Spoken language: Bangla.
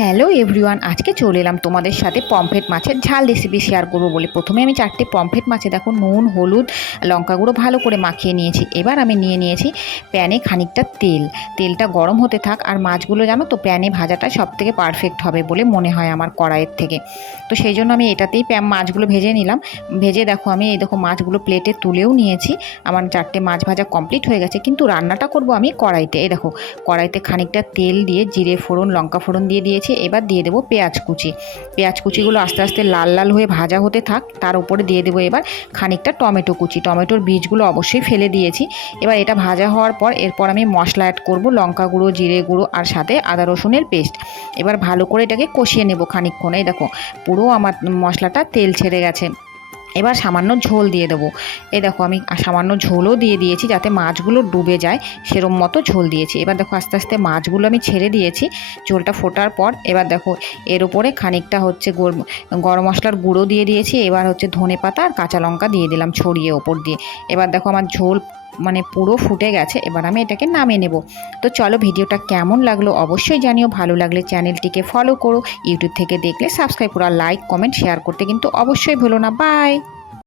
হ্যালো এভরিওয়ান, আজকে চলে এলাম তোমাদের সাথে পমফ্রেট মাছের ঝাল রেসিপি শেয়ার করবো বলে। প্রথমে আমি 4টে পমফ্রেট মাছে দেখো নুন, হলুদ, লঙ্কা গুঁড়ো ভালো করে মাখিয়ে নিয়েছি। এবার আমি নিয়ে নিয়েছি প্যানে খানিকটা তেলটা গরম হতে থাক। আর মাছগুলো জানো তো প্যানে ভাজাটা সবথেকে পারফেক্ট হবে বলে মনে হয় আমার কড়াইয়ের থেকে। তো সেই জন্য আমি এটাতেই মাছগুলো ভেজে নিলাম। ভেজে দেখো আমি এই দেখো মাছগুলো প্লেটে তুলেও নিয়েছি। আমার 4টে মাছ ভাজা কমপ্লিট হয়ে গেছে, কিন্তু রান্নাটা করব আমি কড়াইতে। এই দেখো কড়াইতে খানিকটা তেল দিয়ে জিরে ফোড়ন, লঙ্কা ফোড়ন দিয়ে দিয়েছি। এবার দিয়ে দেবো পেঁয়াজ কুচিগুলো আস্তে আস্তে লাল লাল হয়ে ভাজা হতে থাক। তার উপরে দিয়ে দেবো এবার খানিকটা টমেটো কুচি। টমেটোর বীজগুলো অবশ্যই ফেলে দিয়েছি। এবার এটা ভাজা হওয়ার পর এরপর আমি মশলা অ্যাড করব, লঙ্কা গুঁড়ো, জিরে গুঁড়ো আর সাথে আদা রসুনের পেস্ট। এবার ভালো করে এটাকে কষিয়ে নেব খানিকক্ষণ। এই দেখো পুরো আমার মশলাটা তেল ছেড়ে গেছে। এবার সামান্য ঝোল দিয়ে দেবো। এই দেখো আমি সামান্য ঝোলও দিয়ে দিয়েছি যাতে মাছগুলো ডুবে যায়, সেরম মতো ঝোল দিয়েছি। এবার দেখো আস্তে আস্তে মাছগুলো আমি ছেড়ে দিয়েছি ঝোলটা ফোটার পর। এবার দেখো এর উপরে খানিকটা হচ্ছে গরম মশলার গুঁড়ো দিয়ে দিয়েছি। এবার হচ্ছে ধনে পাতা আর কাঁচা লঙ্কা দিয়ে দিলাম ছড়িয়ে ওপর দিয়ে। এবার দেখো আমার ঝোল পুরো ফুটে গেছে। এবার আমি এটাকে নামিয়ে নেব। তো চলো, ভিডিওটা কেমন লাগলো অবশ্যই জানিও। ভালো লাগলে চ্যানেলটিকে ফলো করো, ইউটিউব থেকে দেখলে সাবস্ক্রাইব করো, আর লাইক কমেন্ট শেয়ার করতে কিন্তু অবশ্যই ভুলো না। বাই।